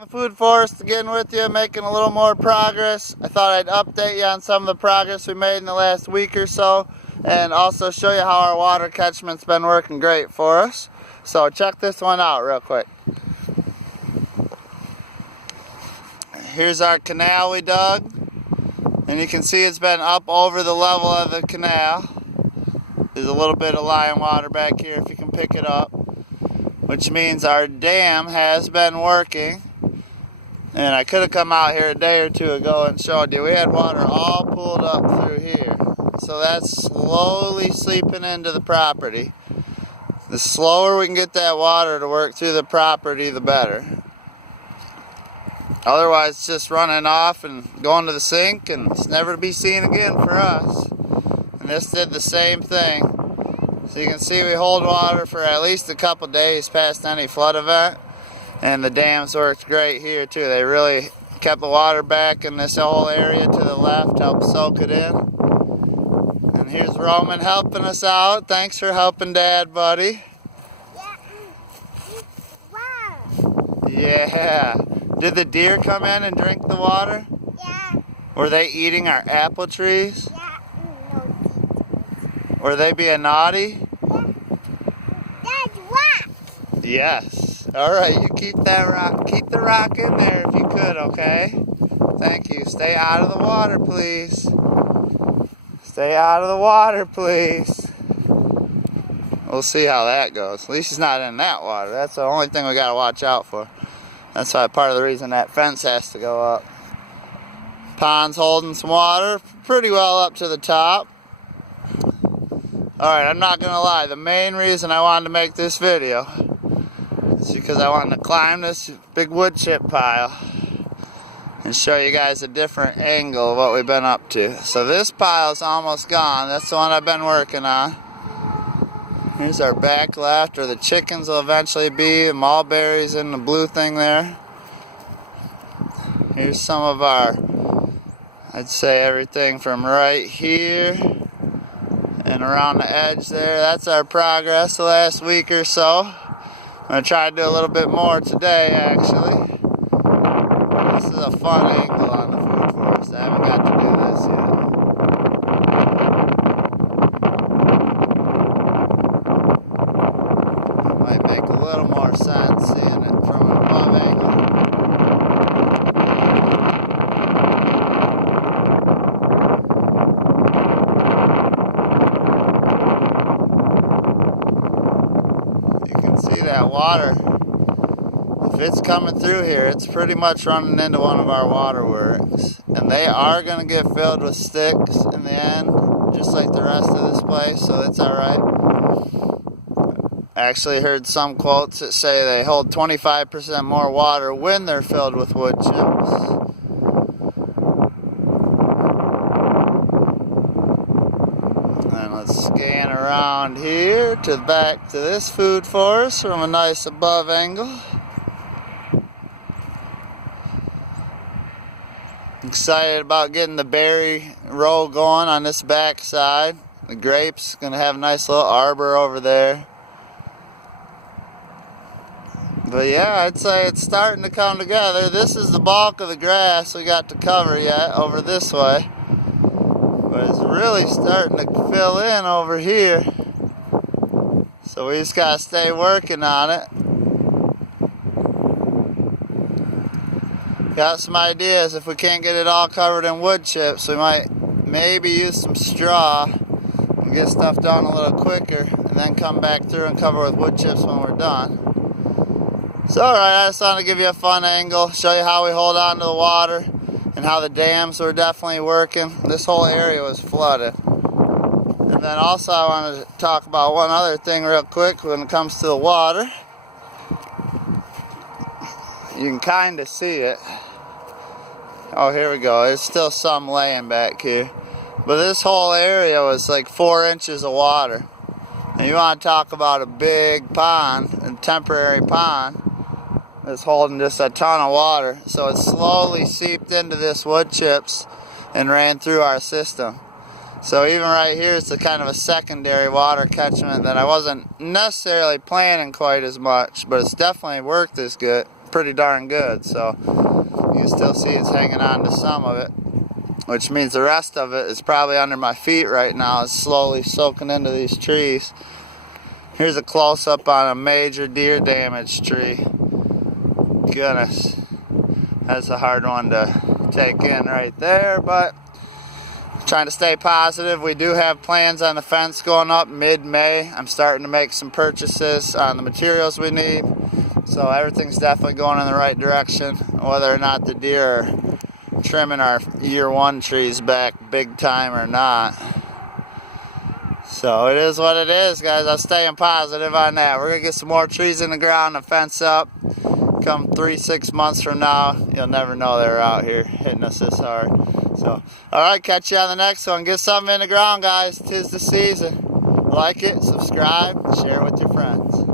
The food forest again with you, making a little more progress. I thought I'd update you on some of the progress we made in the last week or so, and also show you how our water catchment's been working great for us. So check this one out real quick. Here's our canal we dug, and you can see it's been up over the level of the canal. There's a little bit of lying water back here if you can pick it up, which means our dam has been working. And I could have come out here a day or two ago and showed you we had water all pulled up through here. So that's slowly seeping into the property. The slower we can get that water to work through the property, the better. Otherwise, it's just running off and going to the sink, and it's never to be seen again for us. And this did the same thing. So you can see we hold water for at least a couple days past any flood event. And the dams worked great here too. They really kept the water back in this whole area to the left, helped soak it in. And here's Roman helping us out. Thanks for helping Dad, buddy. Yeah. Did the deer come in and drink the water? Yeah. Were they eating our apple trees? Yeah. Were they being naughty? Yeah. That's rock. Yes. All right, you keep that rock. Keep the rock in there if you could, okay? Thank you. Stay out of the water, please. Stay out of the water, please. We'll see how that goes. At least he's not in that water. That's the only thing we gotta watch out for. That's why part of the reason that fence has to go up. Pond's holding some water pretty well up to the top. Alright, I'm not gonna lie. The main reason I wanted to make this video is because I wanted to climb this big wood chip pile and show you guys a different angle of what we've been up to. So this pile is almost gone. That's the one I've been working on. Here's our back left, where the chickens will eventually be, the mulberries in the blue thing there. Here's some of our, I'd say everything from right here and around the edge there. That's our progress the last week or so. I'm going to try to do a little bit more today, actually. This is a fun angle on the food forest. I haven't got to do this yet. Might make a little more sense seeing it from an above angle. You can see that water. If it's coming through here, it's pretty much running into one of our waterworks. And they are going to get filled with sticks in the end, just like the rest of this place, so that's alright. I actually heard some quotes that say they hold 25% more water when they're filled with wood chips. And let's scan around here to back to this food forest from a nice above angle. Excited about getting the berry row going on this back side. The grapes, gonna have a nice little arbor over there. But yeah, I'd say it's starting to come together. This is the bulk of the grass we got to cover yet over this way. But it's really starting to fill in over here. So we just gotta stay working on it. Got some ideas. If we can't get it all covered in wood chips, we might maybe use some straw and get stuff done a little quicker, and then come back through and cover with wood chips when we're done. So alright, I just wanted to give you a fun angle, show you how we hold on to the water and how the dams were definitely working. This whole area was flooded. And then also I wanted to talk about one other thing real quick when it comes to the water. You can kind of see it. Oh, here we go. There's still some laying back here. But this whole area was like 4 inches of water. And you want to talk about a big pond, a temporary pond. It's holding just a ton of water, so it slowly seeped into this wood chips and ran through our system. So even right here, it's a kind of a secondary water catchment that I wasn't necessarily planning quite as much, but it's definitely worked as good. pretty darn good. So you can still see it's hanging on to some of it, which means the rest of it is probably under my feet right now. It's slowly soaking into these trees. Here's a close-up on a major deer damaged tree. Goodness, that's a hard one to take in right there, but trying to stay positive. We do have plans on the fence going up mid-May. I'm starting to make some purchases on the materials we need, so everything's definitely going in the right direction. Whether or not the deer are trimming our year one trees back big time or not. So it is what it is, guys. I'm staying positive on that. We're gonna get some more trees in the ground and fence up. Come 3-6 months from now, you'll never know they're out here hitting us this hard. So, alright, catch you on the next one. Get something in the ground, guys. 'Tis the season. Like it, subscribe, share with your friends.